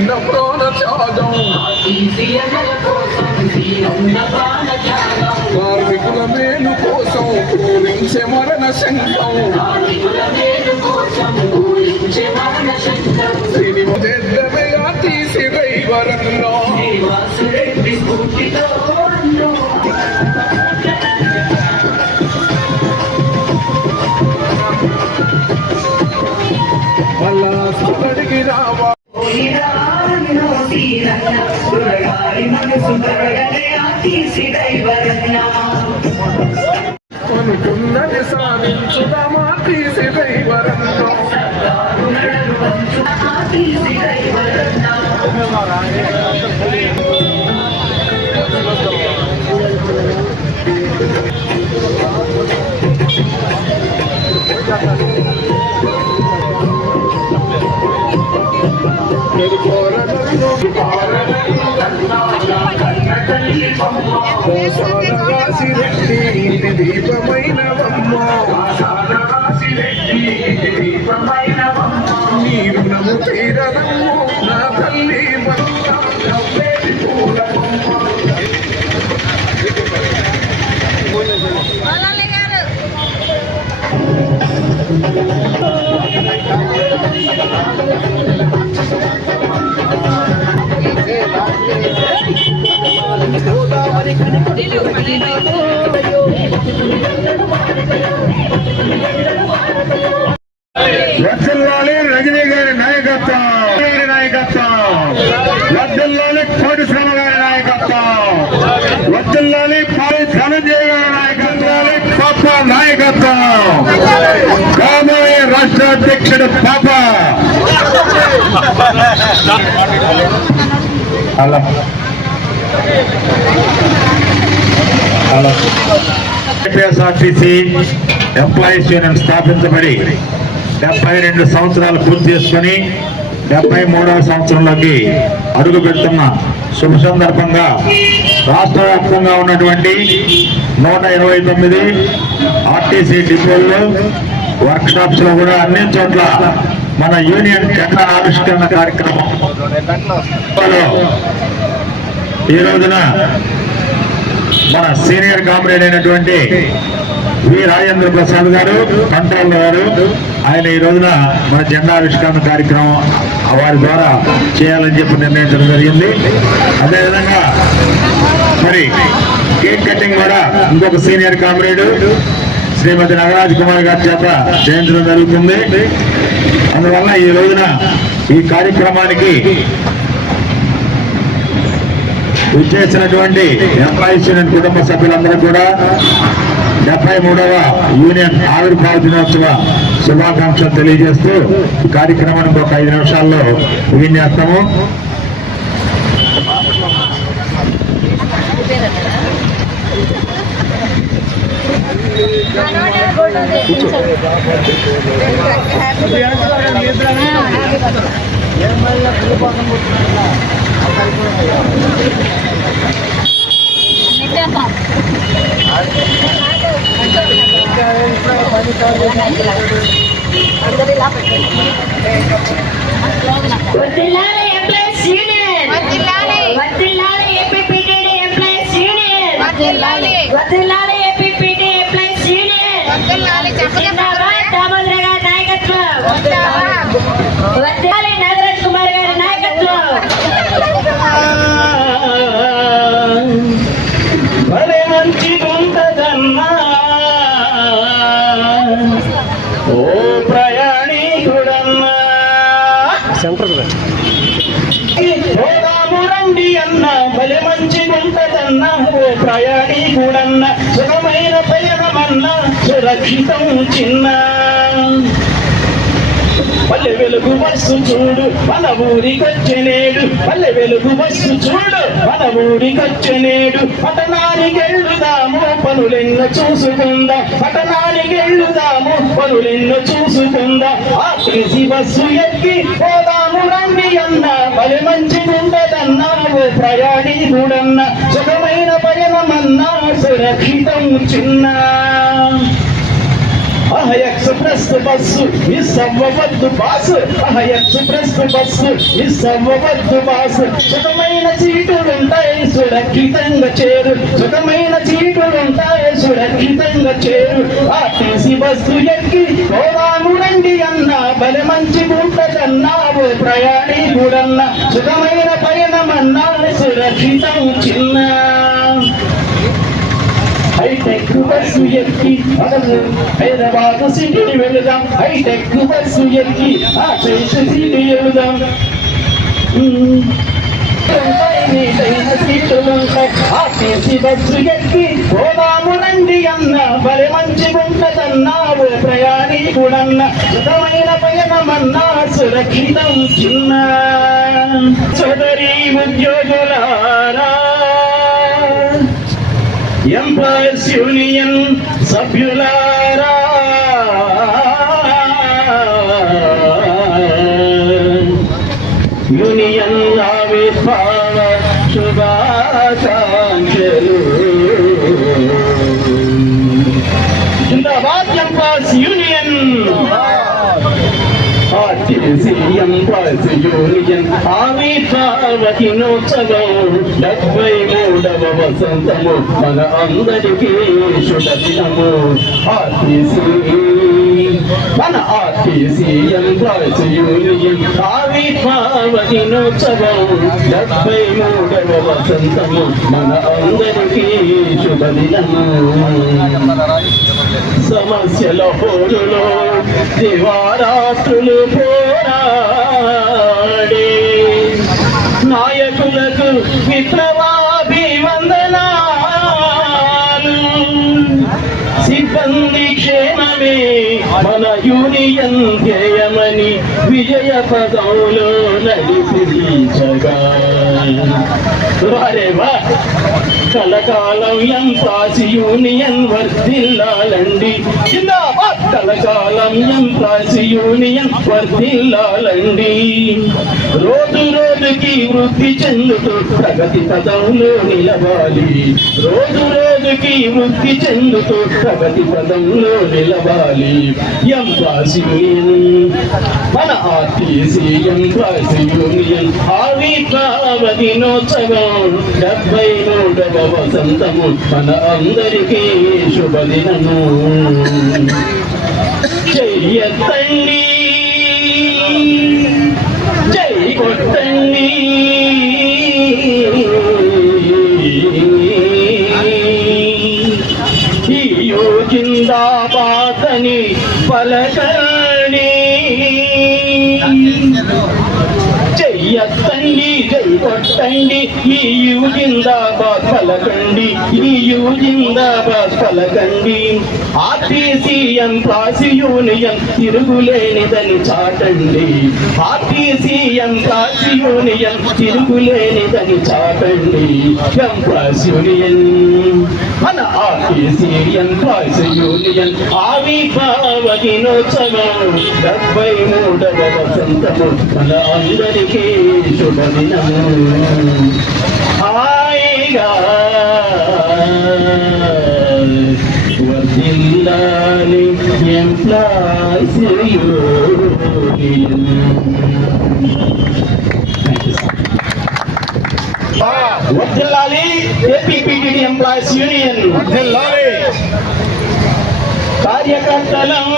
నా ప్రాణ త్యాగం కార్మికుల మేలు కోసం పూరించే మరణ శంకం సిరిమా తీసి రైవరంలో అనుకున్నది సాధించుదామా తీసి రైవరంలో రాసిరెడ్డి ఇంటి దీపమైనవమ్మ నీ రుణము తీరనమ్ము నా తల్లి వదలలే నాయకత్వం. వద్దల్లాలి కోటి శ్రమ గారి నాయకత్వం. పాలి ధనంజయ గారి నాయకత్వం పాప నాయకత్వం. కాబోయే రాష్ట్ర అధ్యక్షుడు పాప ఏపీఎస్ఆర్టీసీ ఎంప్లాయీస్ యూనియన్ స్థాపించబడి డెబ్బై రెండు సంవత్సరాలు పూర్తి చేసుకొని డెబ్బై మూడవ సంవత్సరంలోకి అడుగు పెడుతున్న శుభ సందర్భంగా రాష్ట్ర వ్యాప్తంగా ఉన్నటువంటి నూట ఇరవై తొమ్మిది ఆర్టీసీ డిపోల్లో వర్క్ షాప్స్లో కూడా అన్ని చోట్ల మన యూనియన్ జెండా ఆవిష్కరణ కార్యక్రమం. ఈ రోజున మన సీనియర్ కామ్రేడ్ అయినటువంటి వి రాజేంద్ర ప్రసాద్ గారు కంట్రోల్ గారు ఆయన ఈ రోజున మన జెండా ఆవిష్కరణ కార్యక్రమం వారి ద్వారా చేయాలని చెప్పి నిర్ణయించడం జరిగింది. అదేవిధంగా మరి కేక్ కటింగ్ కూడా ఇంకొక సీనియర్ కామ్రేడ్ శ్రీమతి నగరాజ్ కుమార్ గారి చేత చేయించడం జరుగుతుంది. అందువల్ల ఈ రోజున ఈ కార్యక్రమానికి విచ్చేసినటువంటి ఎంప్లాయీస్ యూనియన్ కుటుంబ సభ్యులందరూ కూడా డెబ్బై మూడవ యూనియన్ ఆవిర్భావ దినోత్సవ శుభాకాంక్షలు తెలియజేస్తూ ఈ కార్యక్రమానికి ఒక ఐదు నిమిషాల్లో ముగించేస్తాము వర్ధిల్లాలి ఎంప్లాయీస్ యూనియన్ వర్ధిల్లాలి. వర్ధిల్లాలి ఏపీపీటీడీ ఎంప్లాయీస్ యూనియన్ వర్ధిల్లాలి. వర్ధిల్లాలి ఏపీపీటీ ఎంప్లాయీస్ యూనియన్ రక్షితం చిన్న. పల్లె వెలుగు బస్సు చూడు మన ఊరికొచ్చనేడు పల్లె వెలుగు బస్సు చూడు మన ఊరికొచ్చనేడు పట్టణానికి వెళ్ళుదాము పనులెన్నో చూసుకుందాం. పట్టణానికి వెళ్ళుదాము పనులెన్నో చూసుకుందా. ఆ కృషి బస్సు ఎక్కి పోదాము రండి అన్న. పల్లె మంచి ఉండదన్నా ఓ ప్రయాణి కూడన్న సుఖమైన పయనమన్నా సురక్షితం చిన్నా. ఆహ ఎక్స్ప్రెస్ బస్సు మిస్ అవ్వవద్దు బాస్. ఆహ ఎక్స్ప్రెస్ బస్సు మిస్ అవ్వవద్దు బాస్. సుఖమైన సీటులుంటాయి సురక్షితంగా చేరు. సుఖమైన సీటులుంటాయి సురక్షితంగా చేరు. ఆర్టీసీ బస్సు ఎక్కి పోదాము రండి అన్న బలి మంచి గుంటదన్నా ఓ ప్రయాణి గుడన్న సుఖమైన పయనమన్నా సురక్షితం చిన్నా. హైటెక్ బస్సు ఎక్కి మనము హైదరాబాద్ సిటీని వెళదాం హైటెక్ బస్సు ఎక్కి ఆ శేష సిటీ వెళదాం ఆర్టీసీ బస్సు ఎక్కి పోదాము రండి అన్న బలి మంచి ఉంటదన్నావు ప్రయాణికుడన్న సుఖమైన పయనమన్నా సురక్షితం చిన్న సోదరి ఉద్యోగులారా ఎంప్లాయీస్ యూనియన్ సభ్యులారా యూనియన్ ఆవిర్భావ శుభాకాంక్షలు జిందాబాద్ employees union RTC employees union డెబ్బై మూడవ వసంతము. మన అందరికీ శుభదినము. ఆర్టీసీ. మన ఆర్టీసీ ఎంప్లాయీస్ యూనియన్ ఆవిర్భావ డెబ్బై మూడవ వసంతము. మన అందరికీ శుభదినము. సమస్యల హోరులో దివారాత్రులు పో విప్లవాభివందనాలు. సిబ్బంది క్షేమమే మన యూనియన్ ధ్యేయమని విజయ పదంలో నడిపించగా. వారే కలకాలం ఎంపాసి యూనియన్ వర్ధిల్లాలండి. కలకాలం ఎంపాసి యూనియన్ వర్ధిల్లాలండి. రోజు రోజుకి వృద్ధి చెందుతూ ప్రగతి పదంలో నిలవాలి. రోజు రోజుకి వృద్ధి చెందుతూ ప్రగతి పదంలో నిలవాలి. ఎంపాసి యూనియన్ మన ఆర్టీసీ ఎంపాసి యూనియన్ ఆవిర్భావ దినోత్సవం డెబ్బై మూడవ వసంతము మన అందరికీ శుభదినము. చెయ్యత్తండి ఈ యోజిందాబాదని పలకండి ఎత్తండి జై కొట్టండి ఈ జిందాబాద్ పలకండి ఈ జిందాబాద్ పలకండి. ఆర్టీసీఎం క్లాస్ యూనియన్ తిరుగులేనిదని చాటండి. ఆర్టీసీఎం క్లాస్ యూనియన్ తిరుగులేనిదని చాటండి. ఎంప్లాస్ యూనియన్ మన ఆర్టీసీఎం క్లాస్ యూనియన్ ఆవిర్భావ దినోత్సవం డెబ్బై మూడవ వసంతము మన అందరికీ హాయిగా వర్దిల్లాలి ఎంప్లాయీస్ యూనియన్ వర్దిల్లాలి ఏపీపీటీడీ ఎంప్లాయీస్ యూనియన్ కార్యకర్తలం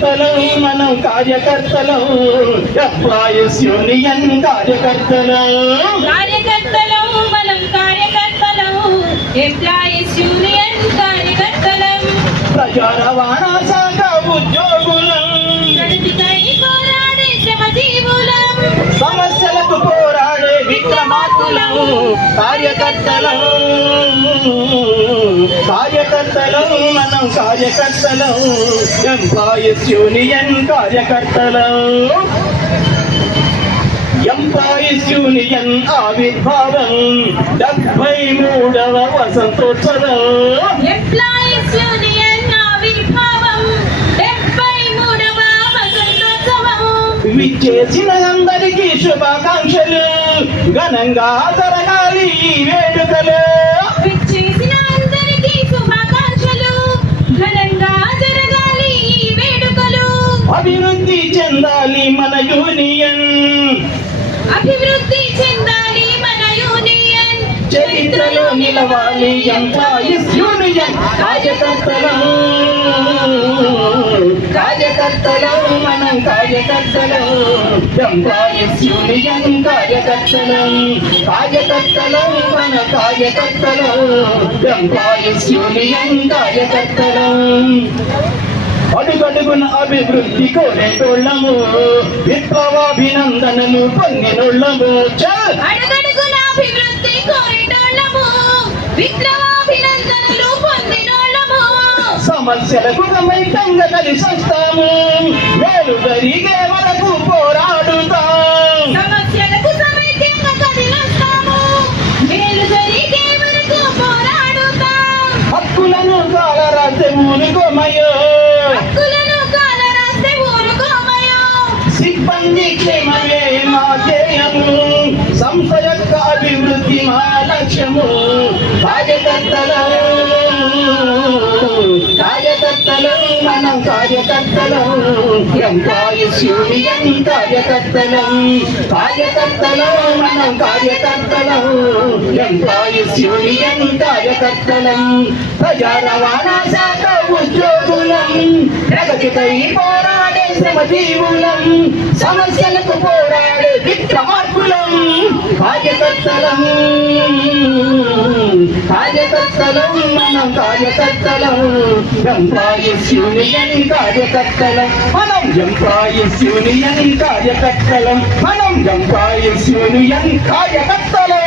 కార్యకర్తలం మనం కార్యకర్తలం ఎంప్లాయీస్ యూనియన్ కార్యకర్తలం కార్యకర్తలం మనం కార్యకర్తలం ఎంప్లాయీస్ యూనియన్ కార్యకర్తలం ప్రజా రవాణా శాఖ ఉద్యోగులం పోరాడే కార్యకర్తలు కార్యకర్తలం. కార్యకర్తలం మనం కార్యకర్తలం. ఎంప్లాయీస్ యూనియన్ కార్యకర్తలం. ఎంప్లాయీస్ యూనియన్ ఆవిర్భావం. డెబ్బై మూడవ వసంతోత్సవం. విచ్చేసిన అందరికీ శుభాకాంక్షలు. ఘనంగా జరగాలి ఈ వేడుకలు. అభివృద్ధి చెందాలి మన యూనియన్. అభివృద్ధి చెందాలి మన యూనియన్. చరిత్రలో నిలవాలి ఎంత యూనియన్. కార్యకర్తలు. కార్యకర్తలం మనం కార్యకర్తలం. ఎంప్లాయీస్ యూనియన్ కార్యకర్తలం. కార్యకర్తలం మన కార్యకర్తలం. Employees union కార్యకర్తలం. అడుగడుగున అభివృద్ధి కోరేటోళ్ళము విప్లవాభినందనలు పొందినోళ్ళము. అడుగడుగున అభివృద్ధి కోరేటోళ్ళము విప్లవ సమస్యలకు సమైతంగా కలిసి వస్తాము మేలు జరిగే వరకు పోరాడుతాం. సమస్యలకు జరిగే వరకు పోరాడుతాం హక్కులను కాలరాస్తే ఊరుకోమయ్యో హక్కులను కాలరాస్తే ఊరుకోమయో. సిబ్బంది క్షేమమే మా ధ్యేయము. సంస్థ యొక్క అభివృద్ధి మా లక్ష్యము. కార్యకర్తలు కార్యకర్తలు ఎంప్లాయీస్ యూనియన్ కార్యకర్తలం మనం కార్యకర్తలం ఎంప్లాయీస్ కార్యకర్తలం ప్రజా రవాణా శాఖ ఉద్యోగులం ప్రగతిపై పోరాడే శ్రమజీవులం. సమస్యలకు పోరాడే విక్రమార్కులం కార్యకర్తలం కార్యకర్తలం మనం కార్యకర్తలం ఎంప్లాయీస్ యూనియన్ కార్యకర్తలం మనం ఎంప్లాయీస్ యూనియన్ కార్యకర్తలం మనం ఎంప్లాయీస్ యూనియన్ కార్యకర్తలం